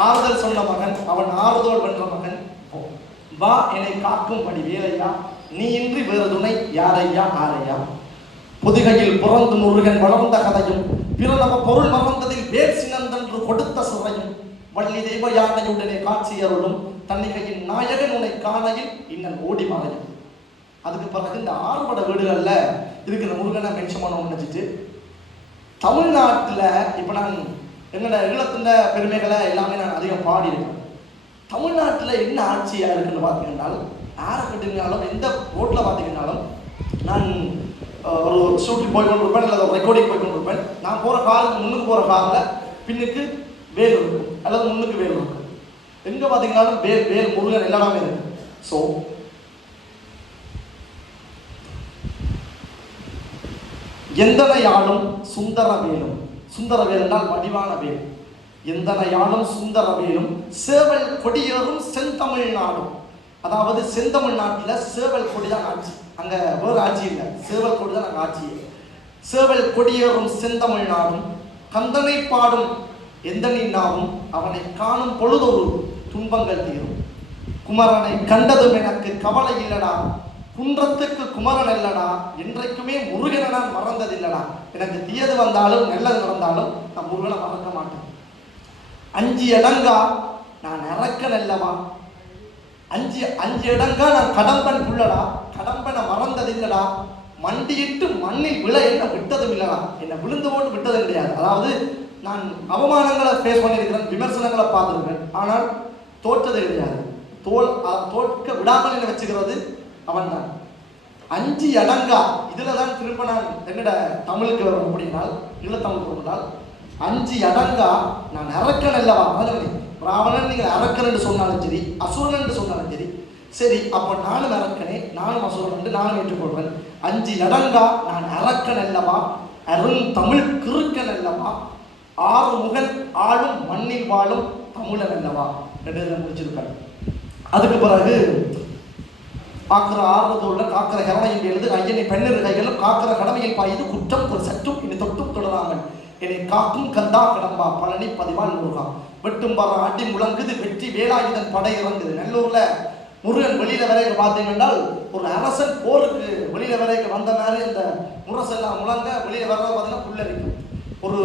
ஆறுதல் சொன்ன மகன், அவன் ஆறுதல் வென்ற மகன். வா என்னை காக்கும்படி வேலையா, நீ இன்றி வேறு துணை யாரையா ஆரையா, புதுகையில் புறந்து முருகன் வளர்ந்த கதையும், பிறனவ பொருள் மறந்ததில் வேர் சினந்தன்று கொடுத்த சுவையும், வள்ளி தெய்வ யானையுடனே காட்சி அருளும், தன்னிகையின் நாயகன் உன்னை காணையில் இன்னன் ஓடி மறையும். அதுக்கு பிறகு இந்த 6 பட வீடுகளில் இருக்கிற முருகனை மென்ஷன் பண்ண நினைச்சிட்டு தமிழ்நாட்டில் இப்போ நான் என்னோட ஈழத்தின் பெருமைகளை எல்லாமே நான் அதிகம் பாடியிருக்கேன். தமிழ்நாட்டில் என்ன ஆட்சியாக இருக்குன்னு பார்த்தீங்கன்னாலும், யாரை கட்டினாலும் எந்த ரோட்டில் பார்த்தீங்கன்னாலும், நான் ஒரு ஷூட்டிங் போய் கொண்டிருப்பேன் அல்லது ஒரு ரெக்கார்டிங் போய் கொண்டிருப்பேன். நான் போகிற காருக்கு முன்னுக்கு போகிற காரில் பின்னுக்கு வேல் இருக்கும் அல்லது முன்னுக்கு வேல் இருக்கும். எங்கே பார்த்தீங்கன்னாலும் வேல் முருகன் எல்லாமே இருக்கு. ஸோ எந்தனையாலும் சுந்தர வேலும், சுந்தர வேலுனால் வடிவான வேல், எந்தனையாலும் சுந்தர வேலும் சேவல் கொடியேறும் செந்தமிழ் நாடும். அதாவது செந்தமிழ்நாட்டில் சேவல் கொடி தான் ஆட்சி, அங்கே வேறு ஆட்சி இல்லை, சேவல் கொடி தான் அங்கே ஆட்சி. சேவல் கொடியேறும் செந்தமிழ் நாடும் கந்தனை பாடும் எந்தனின்னாவும் அவனை காணும் பொழுதொரு துன்பங்கள் தீரும். குமரனை கண்டதும் எனக்கு கவலை இல்லடா, குன்றத்துக்கு குமரன் இல்லடா, என்றைக்குமே முருகனை நான் மறந்ததில்லடா. எனக்கு தீயது வந்தாலும் நல்லது நடந்தாலும் நான் முருகனை மறக்க மாட்டேன். 5 இடங்கா நான் இறக்க நல்லவா, 5 இடங்கா நான் கடம்பன் புள்ளடா, கடம்பனை மறந்ததில்லடா, மண்டியிட்டு மண்ணில் விழ என்ன விட்டதும் இல்லடா, என்னை விழுந்து போட்டு விட்டதும் கிடையாது. அதாவது நான் அவமானங்களை ஃபேஸ் பண்ணியிருக்கிறேன், விமர்சனங்களை பார்த்துருக்கேன், ஆனால் தோற்றது கிடையாது. தோற்க விடாமல் என்ன வச்சுக்கிறது அவன் தான். 5 அடங்கா இதில் தான் திரும்ப நான் என்னோட தமிழுக்கு வரும் அப்படின்னால், ஈழத்தமிழுக்கு வந்தால் 5 அடங்கா நான் அரக்கன் அல்லவா. ராவணன் நீங்கள் அரக்கன் என்று சொன்னாலும் சரி, அசுரன் என்று சொன்னாலும் சரி, சரி அப்போ நானும் அரக்கனே, நானும் அசுரன் என்று நானும் ஏற்றுக்கொள்வேன். 5 அடங்கா நான் அரக்கன் அல்லவா, அருள் தமிழ் கிறுக்கன் அல்லவா, 6 முகன் ஆளும் மண்ணில் வாழும் தமிழன் அல்லவா என்று முடிச்சிருக்காரு. அதுக்கு பிறகு காக்கிற ஆறுதோட காக்கிற கரணையில் எழுது ஐயனை பெண்ணிரு கைகளும் காக்கிற கடமையில் பாயுது குற்றம் ஒரு சற்றும் இனி தொட்டும் தொடராமல் என்னை காக்கும் கந்தா கடம்பா பழனி பதிவால் முருகா வெட்டும் வர அடி முழங்குது வெற்றி வேலாயுதன் படை இறங்குது. நல்லூர்ல முருகன் வெளியில வரைக்க பார்த்தீங்கன்னா ஒரு அரசன் போருக்கு வெளியில வரைக்க வந்த மாதிரி அந்த முரசெல்லாம் முழங்க வெளியில வர்றது பார்த்தீங்கன்னா புல்லரிக்கும். ஒரு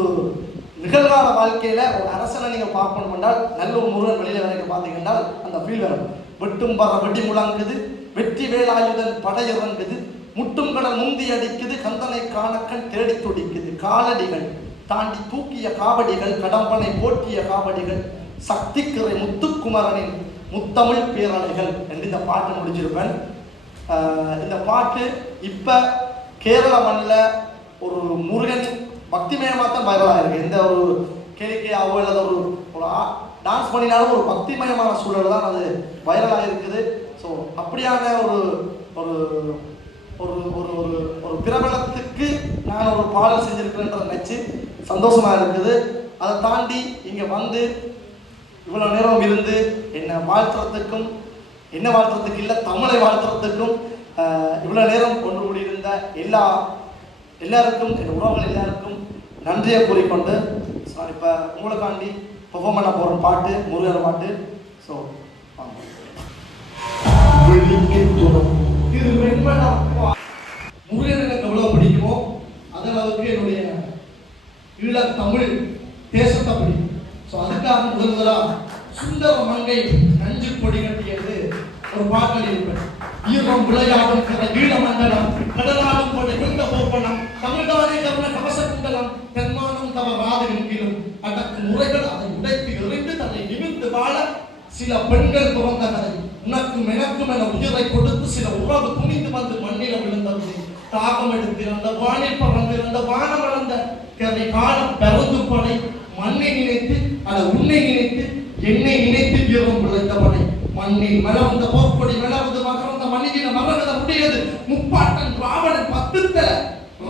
நிகழ்கால வாழ்க்கையில ஒரு அரசனை நீங்க பார்க்கணும் என்றால் நல்லூர் முருகன் வெளியில வரைக்க பார்த்தீங்கன்னா அந்த ஃபீல் வரும். வெட்டும் வர வெடி முழங்குது வெற்றி வேலாயுதன் படை இறங்குது முட்டும் கடல் முந்தி அடிக்குது கந்தனை காணக்கண் தேடி துடிக்குது காலடிகள் தாண்டி தூக்கிய காவடிகள், கடம்பனை போற்றிய காவடிகள், சக்திக்கிறை முத்துக்குமரனின் முத்தமிழ் பேரலைகள் என்று இந்த பாட்டு முடிச்சிருப்பேன். இந்த பாட்டு இப்போ கேரள மண்ணில் ஒரு முருகன் பக்திமயமாக தான் வைரலாக இருக்குது. இந்த ஒரு கேளிக்கையாவோ அல்லது ஒரு டான்ஸ் பண்ணினாலும் ஒரு பக்திமயமான சூழல் தான் அது வைரலாக இருக்குது. ஸோ அப்படியான ஒரு ஒரு ஒரு ஒரு ஒரு பிரபலத்துக்கு நான் ஒரு பாடல் செஞ்சுருக்கிறேன்றதை நினச்சி சந்தோஷமாக இருக்குது. அதை தாண்டி இங்கே வந்து இவ்வளோ நேரம் இருந்து என்னை வாழ்த்துறதுக்கும், என்ன வாழ்த்துறதுக்கு இல்லை தமிழை வாழ்த்துறதுக்கும் இவ்வளோ நேரம் கொண்டு கூடியிருந்த எல்லாருக்கும் என் உறவுகள் எல்லாருக்கும் நன்றியை கூறிக்கொண்டு இப்போ உங்களுக்காண்டி பெர்ஃபார்ம் பண்ண போகிற பாட்டு முருகர் பாட்டு. ஸோ இது முருகன் எனக்கு எவ்வளோ பிடிக்குமோ அதளவுக்கு என்னுடைய ஈழத்தமிழ் தேசத்தை பிடிக்கும். ஸோ அதுக்காக முதல்வராக சுந்தர மங்கை நஞ்சு கொடி கட்டியது ஒரு பாட்டில் இருப்பேன். ஈரம் விளையாடும் கதை ஈழ மண்டலம், கடலாடும் கொடை கொண்ட போப்பனம், தமிழ்தானே கருண கவச குண்டலம், தென்மானம் தவ ராதெங்கிலும் அடக்கு முறைகள் அதை உடைத்து எறிந்து தன்னை நிமிர்ந்து வாழ சில பெண்கள் துறந்த கதை. உனக்கும் எனக்கும் என உயிரை கொடுத்து சில உறவு துணிந்து வந்து மண்ணில விழுந்தது. தாகம் எடுத்திருந்த வானில் பறந்திருந்த வானம் வளர்ந்த கதை காலம் பெருந்து படை மண்ணை நினைத்து அதை உன்னை நினைத்து என்னை நினைத்து வீரம் விளைந்த படை. மண்ணில் மலர்ந்த போர்க்கொடி மலர்ந்து மகர்ந்த மண்ணின மலர்ந்த முடியது. முப்பாட்டன் ராவணன் 10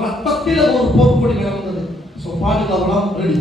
ரத்தத்தில் ஒரு போர்க்கொடி மலர்ந்தது. ஸோ பாடுகவலாம் ரெடி.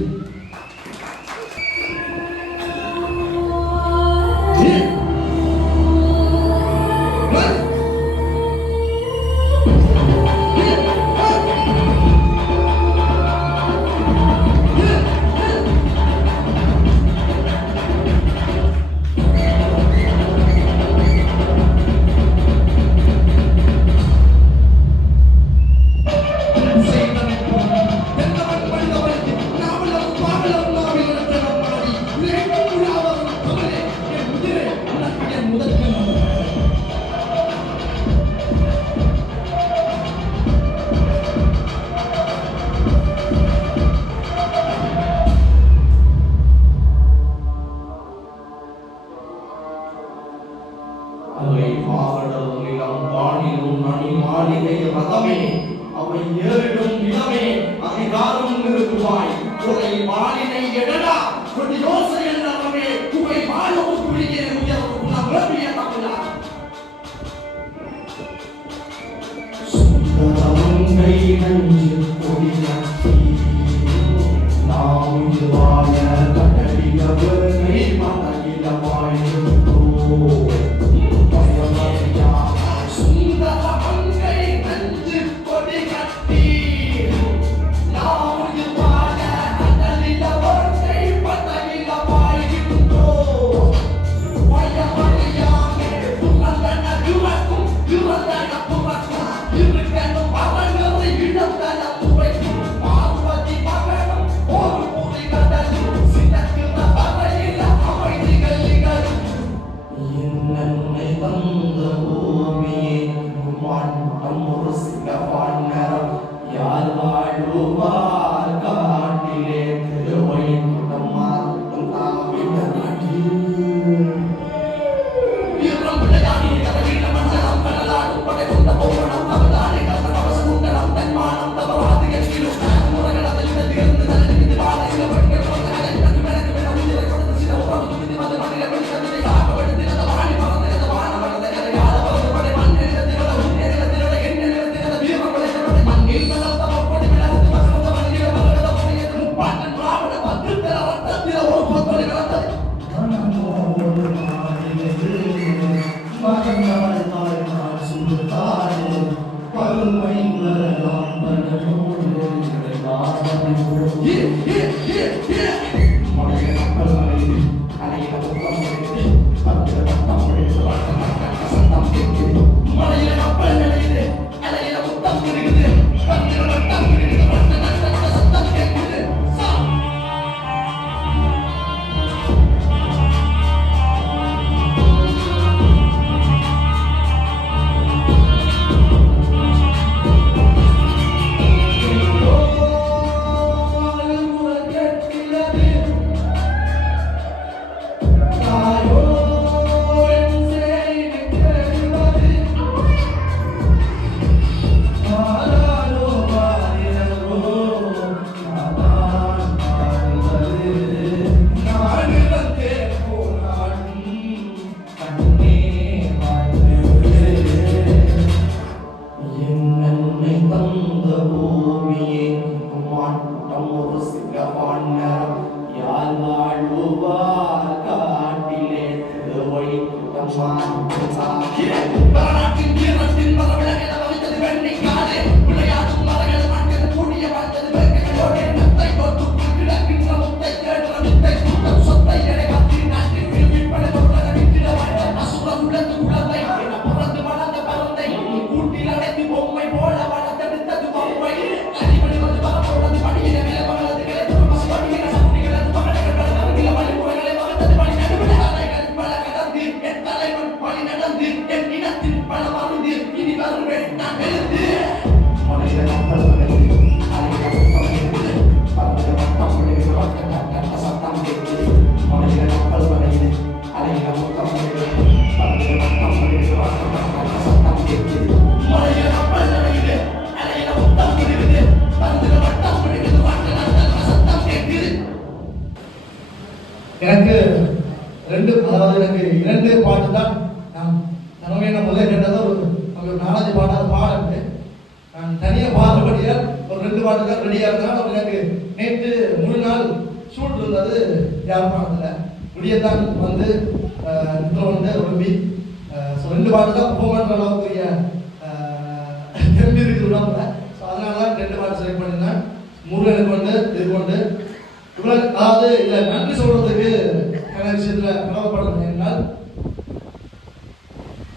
எனக்கு எனக்கு இரண்டு பாட்டு தான் நான் என்ன முதல்ல கேட்டது ஒரு 4-5 பாட்டாவது பாடுறது. நான் தனியாக பாடுறபடியால் ஒரு 2 பாட்டு தான் ரெடியாக இருந்தாலும் எனக்கு நேற்று முழு நாள் ஷூட் இருந்தது யாழ்ப்பாணத்தில். விடியத்தான் வந்து விரும்பி 2 பாட்டு தான் பெர்ஃபார்ம் பண்ணுற அளவுக்குரிய தெரிஞ்சிருக்கு உடம்புல. ஸோ அதனால தான் 2 பாட்டு செலக்ட் பண்ணியிருந்தேன். முருகனுக்கு வந்து இது கொண்டு இவ்வளோ அதாவது இதில் நன்றி சொல்றதுக்கு நிறைய விஷயத்தில் கடமைப்படணும். என்றால்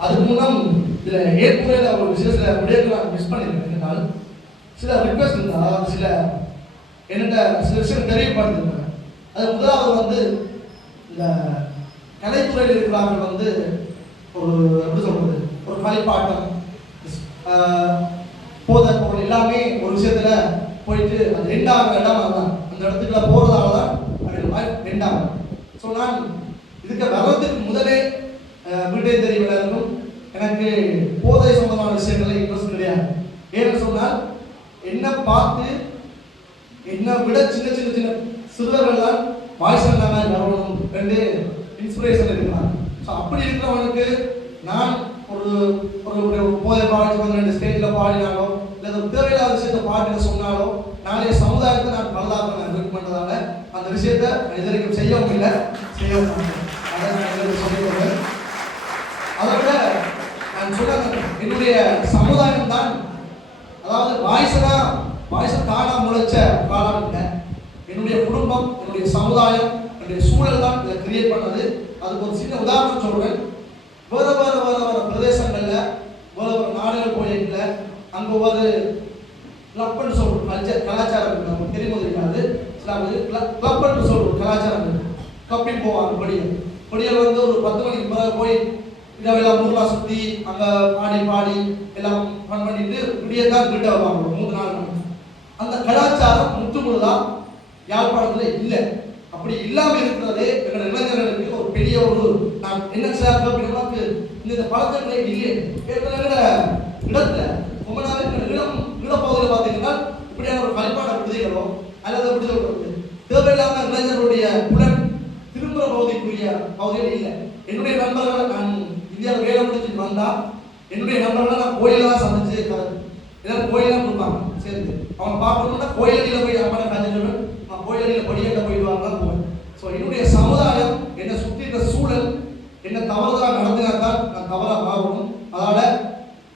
அதுக்கு முன்னம் இதில் ஏற்புறையில் ஒரு விஷயத்தில் விடயத்தை நான் மிஸ் பண்ணியிருக்கேன். என்றால் சில ரிக்வெஸ்ட் இருந்தால் அதாவது சில என்னென்ன சில விஷயம் தெரியப்படுத்திருந்தேன். அது முதலாவது வந்து இந்த கலைத்துறையில் இருக்கிறார்கள் வந்து ஒரு எப்படி சொல்றது ஒரு களிப்பாட்டம் போதை பொருள் எல்லாமே ஒரு விஷயத்துல போயிட்டு அது 2வது இடம் அதுதான். அந்த இடத்துக்குள்ள போறதால தான் அது 2வது. ஸோ நான் இதுக்கு வர்றதுக்கு முதலே வீட்டை தெரியவில்லை இருக்கும் எனக்கு போதை சொந்தமான விஷயங்களை இன்ட்ரெஸ்ட் கிடையாது. ஏன்னு சொன்னால் என்ன பார்த்து என்ன விட சின்ன சின்ன சின்ன சிறுவர்கள் தான் வாய்ஸ் மாதிரி வரணும் ரெண்டு இன்ஸ்பிரேஷன் இருக்கிறாங்க. ஸோ அப்படி இருக்கிறவனுக்கு நான் ஒரு ஒரு போதை பாடி வந்து 2 ஸ்டேஜில் பாடினாலோ இல்லை தேவையில்லாத விஷயத்தை பாடின சொன்னாலோ நாளைய சமுதாயத்தை நான் பல்லாக நான் விரும்ப பண்ணுறதால அந்த விஷயத்தை இது வரைக்கும் செய்யவும் இல்லை செய்யவும் அதை நான் சொல்லிக்கொள்வேன். அதை விட நான் சொல்ல என்னுடைய சமுதாயம் தான் அதாவது வாய்ஸை தானா முளைச்ச காலம் இல்லை. என்னுடைய குடும்பம் என்னுடைய சமுதாயம் என்னுடைய சூழல் தான் இதை கிரியேட் பண்ணது. அதுக்கு ஒரு சின்ன உதாரணம் சொல்றேன். வேற பிரதேசங்கள்ல வேற நாடுகள் போயிருக்கல அங்க ஒரு கிளப்னு சொல்ற கலாச்சாரம் தெரியும்போது இருக்காது. கிளப்னு சொல்ற கலாச்சாரம் கப்பில் போவாங்க. கொடியல் வந்து ஒரு 10 மணிக்கு மேலே போய் இதெல்லாம் ஊர்லாம் சுற்றி அங்கே பாடி எல்லாம் ஃபன் பண்ணிட்டு விடியத்தான் கிட்ட வருவாங்க 3-4 மணி. அந்த கலாச்சாரம் முற்றுமுழுதான் யாழ்ப்பாணத்தில் இல்லை. அப்படி இல்லாமல் இருக்கிறதே எங்களோட இளைஞர்களுக்கு ஒரு பெரிய ஒரு நான் என்ன சார் நமக்கு இந்த பழக்கங்களே இல்லை. ஏற்கனவே இடத்துல ரொம்ப நாள் இடப்பகுதியில் பார்த்தீங்கன்னா இப்படியான ஒரு கலைப்பாட விடுதிகளோ அல்லது எப்படி சொல்றது தேவையில்லாம இளைஞர்களுடைய புலன் திரும்புற பகுதிக்குரிய பகுதிகள் இல்லை. என்னுடைய நண்பர்கள் நான் இந்தியாவில் வேலை முடிச்சுட்டு வந்தா என்னுடைய நண்பர்கள் நான் கோயில தான் சந்திச்சு எல்லாரும் கோயிலாம் கொடுப்பாங்க சேர்ந்து அவங்க பார்க்கணும்னா கோயிலில் போய் அம்மனை காஞ்சிட்டு நான் கோயிலில் படியேட்ட போயிட்டு வாங்கலாம் போவேன். ஸோ என்னுடைய சமுதாயம் என்னை சுற்றி இருக்கிற சூழல் என்ன தவறுதலாக நடத்தினால்தான் நான் தவறாக மாறணும். அதனால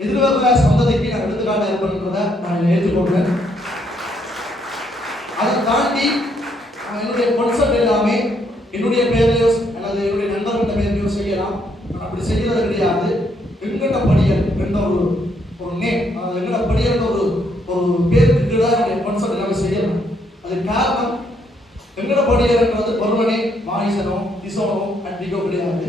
எதிர்வர சந்ததிக்கு நான் எடுத்துக்காட்டாக இருப்பேன்றதை நான் ஏற்றுக்கொள்வேன். அதை தாண்டி என்னுடைய கான்செப்ட் எல்லாமே என்னுடைய பேர்லையோ அல்லது என்னுடைய நண்பர்கள பேர்லையோ செய்யலாம். நான் அப்படி செய்யறது கிடையாது. எங்கட படியல் என்ற ஒரு நேம் எங்கட படியல் ஒரு பேருக்கு கீழே என்னுடைய கான்செப்ட் எல்லாமே செய்யலாம். அதுக்கு காரணம் எங்கட படியல்ன்றது ஒருவனே மானிசனோ திசோனோ அன்பிக்கோ கிடையாது.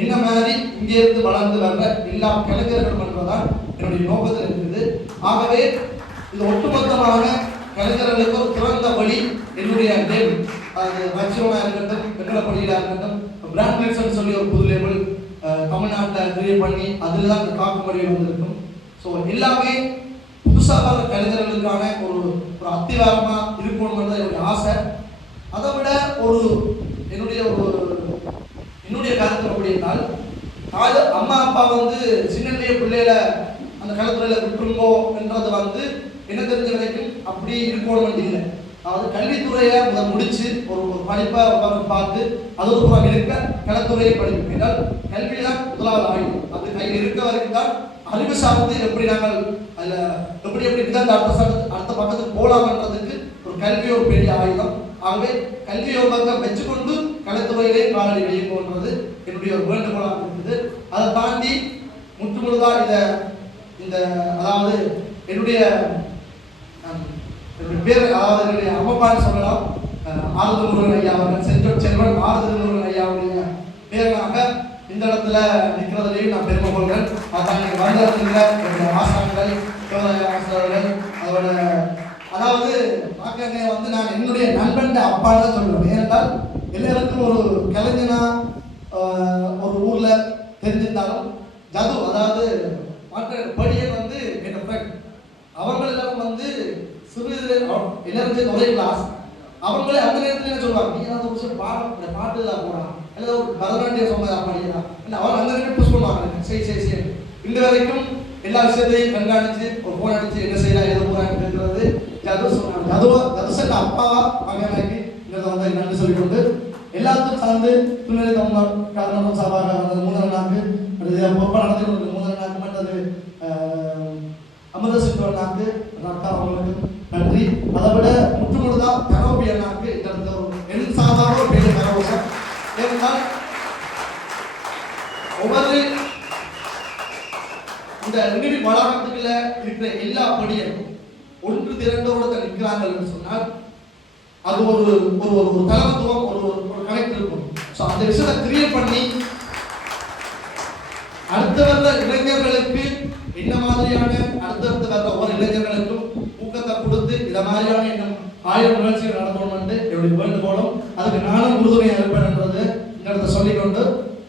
என்ன மாதிரி இங்கே இருந்து வளர்ந்து வர்ற எல்லா கலைஞர்கள் பண்றதுதான் என்னுடைய நோக்கத்தில் இருக்குது. ஆகவே இது ஒட்டுமொத்தமான கலைஞர்களுக்கு ஒரு திறந்த வழி என்னுடைய லேபிள் அது ரக்ஷோனா இருக்கட்டும் வெங்கட படியிலா இருக்கட்டும் பிராண்ட் மில்சன் சொல்லி ஒரு புது லேபிள் தமிழ்நாட்டில் கிரியேட் பண்ணி அதில் தான் இந்த காக்குமடியில் வந்திருக்கும். ஸோ எல்லாமே புதுசாக வர கலைஞர்களுக்கான ஒரு அத்திவாரமாக இருக்கணும்ன்றது என்னுடைய ஆசை. அதை விட என்னுடைய கருத்து அப்படின்னால் அம்மா அப்பா வந்து சின்னத்திலேயே பிள்ளையில அந்த காலத்துறையில விட்டுருங்கோ என்றது வந்து என்ன தெரிஞ்ச வரைக்கும் அப்படி இருக்கணும் இல்லை. அதாவது கல்வித்துறையை முடிச்சு ஒரு படிப்பை பார்த்து அது ஒரு இருக்க கலத்துறையை படிப்பீர்கள். கல்விதான் முதலாவது ஆயுதம். அது கையில் இருக்க வரைக்கும் தான் அறிவு சார்ந்து எப்படி நாங்கள் அதில் எப்படி விதந்த அடுத்த பக்கத்துக்கு போலாம்ன்றதுக்கு ஒரு கல்வி ஒரு பெரிய ஆயுதம். ஆகவே கல்வி பக்கம் வச்சுக்கொண்டு கலைத்துறையிலே காலடி வைப்போன்றது என்னுடைய ஒரு வேண்டுகோளாக இருக்குது. அதை தாண்டி முற்றுமுழுதாக இந்த அதாவது என்னுடைய பேர் அதாவது என்னுடைய அம்மப்பான்னு சொல்லலாம், ஆறுதல் முருகன் ஐயா அவர்கள் செல்வன் ஆறுதல் முருகன் ஐயாவுடைய பேராக இந்த இடத்துல நிற்கிறதுலையும் நான் பெருமை கொள்கிறேன். அதான் எனக்கு வருடத்தில் என்னுடைய ஆசான்கள் ஆசிரியர்கள் அதோட அதாவது பார்க்க வந்து நான் என்னுடைய நண்பன் அப்பான்னு சொல்லுவேன். ஏனென்றால் எல்லாருக்கும் ஒரு கலைஞனா ஒரு ஊர்ல தெரிஞ்சிருந்தாலும் ஜது அதாவது மற்ற படியன் வந்து என் ஃப்ரெண்ட் அவர்கள் எல்லாம் வந்து சிறு எல்லாரும் ஒரே கிளாஸ். அவங்களே அந்த நேரத்தில் என்ன சொல்லுவாங்க, நீ ஏதாவது ஒரு விஷயம் பாட்டு தான் போறான் அல்லது ஒரு பரதநாட்டிய சொன்னதா பாடியா இல்லை அவர் அந்த நேரம் புஷ் பண்ணுவாங்க. சரி இந்த வரைக்கும் எல்லா விஷயத்தையும் கண்காணிச்சு ஒரு போன் அடிச்சு என்ன செய்யலாம் எது போறான்னு கேட்கறது ஜது சொன்னாங்க. ஜதுசன் அப்பாவா மகனாக்கி இங்கே வந்து நன்றி சொல்லிக்கொண்டு எல்லாத்துக்கும் சார்ந்து துணை தமிழ் காரணம் சாபாக மூதன நாக்கு பொறுப்பாக நடத்தி கொண்டு மூதன நாக்கு மற்றது அமிர்தசிங்கர் நாக்கு அக்கா அவங்களுக்கு நன்றி. அதை விட முற்றுமுழுதா கரோபி அண்ணாக்கு இந்த என் சாதாரண ஒரு பெரிய கரவோசம். ஏனென்றால் ஒவ்வொரு இந்த நினைவு வளாகத்துக்குள்ள இருக்கிற எல்லா படியும் ஒன்று திரண்டோடு நிற்கிறார்கள் என்று சொன்னால் அது ஒரு ஒரு தலைமத்துவம் ஒரு கனெக்ட் இருக்கும். ஸோ அந்த விஷயத்தை கிரியேட் பண்ணி அடுத்த வர்ற இளைஞர்களுக்கு என்ன மாதிரியான அடுத்தடுத்து வர்ற ஒவ்வொரு இளைஞர்களுக்கும் ஊக்கத்தை கொடுத்து இதை மாதிரியான இன்னும் 1000 நிகழ்ச்சிகள் நடத்தணும்னு என்னுடைய வேண்டுகோளும் அதுக்கு நானும் உறுதுணையாக இருப்பேன் என்பது இந்த இடத்தை சொல்லிக்கொண்டு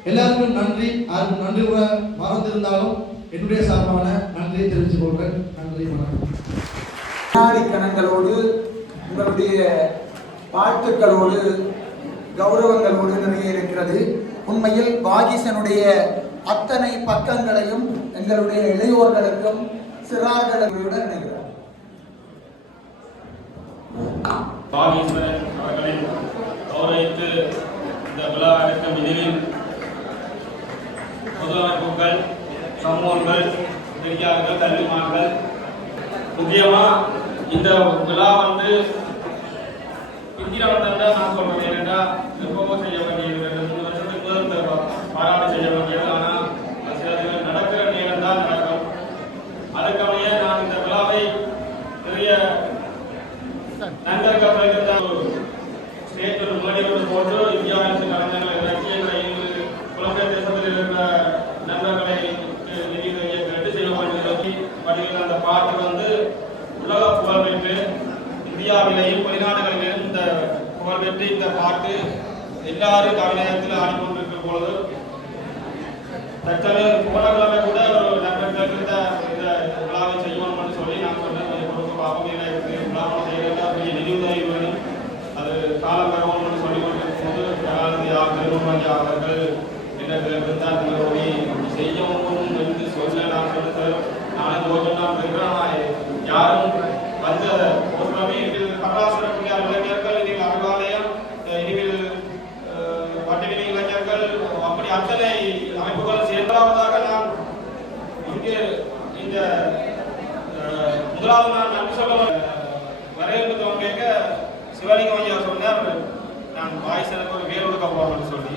எல்லாருக்கும் நன்றி. யாருக்கும் நன்றி கூட மறந்திருந்தாலும் என்னுடைய சார்பான நன்றியை தெரிவித்துக் கொள்கிறேன். நன்றி, வணக்கம். கணங்களோடு உங்களுடைய வாழ்த்துக்களோடு கௌரவங்களோடு நிறைய இருக்கிறது. உண்மையில் வாகிசனுடைய அத்தனை பக்கங்களையும் எங்களுடைய இளையோர்களுக்கும் சிறார்களுடன் நினைக்கிறார். வாகீஸ்வரன் அவர்களின் கௌரவித்து இந்த விழா நடக்கும் இதில் பொது அமைப்புகள், சமூகங்கள், பெரியார்கள், கல்விமான்கள் முக்கியமாக இந்த விழா வந்து இந்தியாவில் நான் சொல்றேன். என்னென்னா எப்பவும் செய்ய வேண்டியது 2-3 வருஷத்துக்கு முதல் பாராட்டு செய்ய வேண்டியது. ஆனால் சில நடக்கிற நேரம் தான் நடக்கும். அதுக்காக நான் இந்த விழாவை நிறைய நண்பர்கள் ஸ்டேட் ஒரு மேடையோடு போட்டு இந்தியாவின் கலைஞர்களை இறக்கி எங்களை புலம்பெயர் தேசத்தில் இருக்கிற நண்பர்களை நிதி கேட்டு செய்ய வேண்டியது. அந்த பாட்டு வந்து உலக புகழ் பெற்று இந்தியாவிலேயும் வெளிநாடுகளிலும் இந்த புகழ் பெற்று இந்த பாட்டு எல்லாரும் கவிநயத்தில் ஆடிக்கொண்டிருக்கிற பொழுது தற்சமய போனக்கிழமை கூட ஒரு நண்பர்கள் இந்த விழாவை செய்யணும்னு சொல்லி நான் சொன்னேன். கொடுக்க பார்ப்போம் விழாவை செய்யறதா பெரிய நிதி உதவி வேணும், அது காலம் பெறணும்னு சொல்லி கொண்டிருக்கும் போது அவர்கள் என்ன இருந்தால் செய்யவும் என்று சொல்ல நான் சொல்லுறேன். நானும் ஓட்டலாம் இருக்கிறேன். யாரும் வந்து போஸ்ட்மே கமலாசுரன் இளைஞர்கள் இனிமேல் அறிவாலயம் இனிமேல் பட்டினி இளைஞர்கள் அப்படி அத்தனை அமைப்புகள் சேர்ந்தாவதாக நான் இங்கே இந்த முதலாவது நான் நன்றி சொல்ல வரவேற்பு கேட்க சிவலிங்கம் ஐயா சொன்னார், நான் வாய்ஸனுக்கு ஒரு வேர் கொடுக்க போறேன்னு சொல்லி.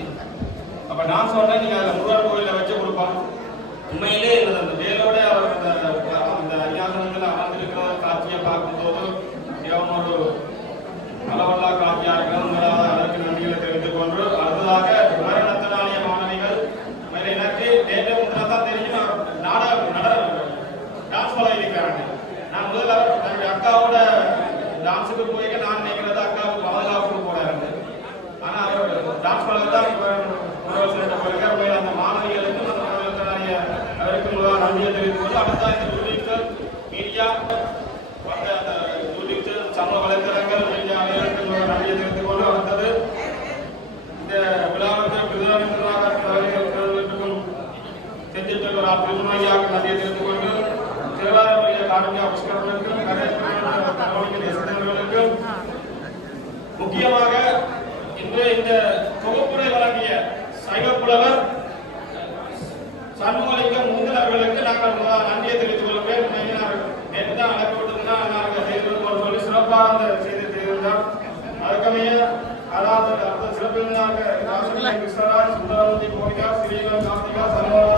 அப்ப நான் சொன்னேன், நீங்க அதில் முருகன் கோயிலில் வச்சு கொடுப்பான். உண்மையிலே அந்த வேலோட அவர் அந்த அஞ்ஞாசனத்தில் அமர்ந்திருக்கிற காட்சியை பார்க்கும்போது ஒரு அளவல்லா காட்சியா இருக்கிறது. அதற்கு நன்றிகளை தெரிவித்துக் கொண்டு அடுத்ததாக விவரணத்தினாலிய மாணவிகள் எனக்கு நேற்று முன்னாதான் தெரியும் நாடகம் டான்ஸ் பழகிருக்கிறாங்க. நான் முதல்ல தன்னுடைய அக்காவோட டான்ஸுக்கு போய் நான் நினைக்கிறது அக்காவுக்கு பாதுகாப்புக்கு போறாரு. ஆனா அவர் டான்ஸ் பழகத்தான் போயிருக்காரு. அந்த மாணவிகளுக்கும் அந்த விவரணத்தினாலிய அவருக்கு முதலாக நன்றியை தெரிவித்துக் கொண்டு அடுத்த இந்த யூடியூப்கள் மீடியா அந்த யூடியூப் சமூக வலைத்தளங்கள் மீடியா அனைவருக்கும் நன்றியை தெரிவித்துக் கொண்டு அடுத்தது இந்த விழாவுக்கு பிரதமர்களுக்கும் செஞ்சிட்டவரால் திருமணியாக நன்றியை தெரிவித்துக் கொண்டு திருவாரூரிய காரணியா புஷ்கரர்களுக்கும் தேசத்தவர்களுக்கும் முக்கியமாக இன்று இந்த தொகுப்புரை வழங்கிய சைவ புலவர் சண்முகலிங்கம் முந்தல் அவர்களுக்கு நாங்கள் நன்றியை தெரிவித்துக் கொள்கிறேன். நேற்று தான் அழைக்கப்பட்டிருந்தா நாங்கள் செய்திருக்கோம் சொல்லி சிறப்பாக அந்த செய்தி செய்திருந்தோம். அதுக்கமைய அதாவது சிறப்பு கிருஷ்ணராஜ், சுந்தரவதி, கோவிகா, ஸ்ரீவன், கார்த்திகா, சண்முகா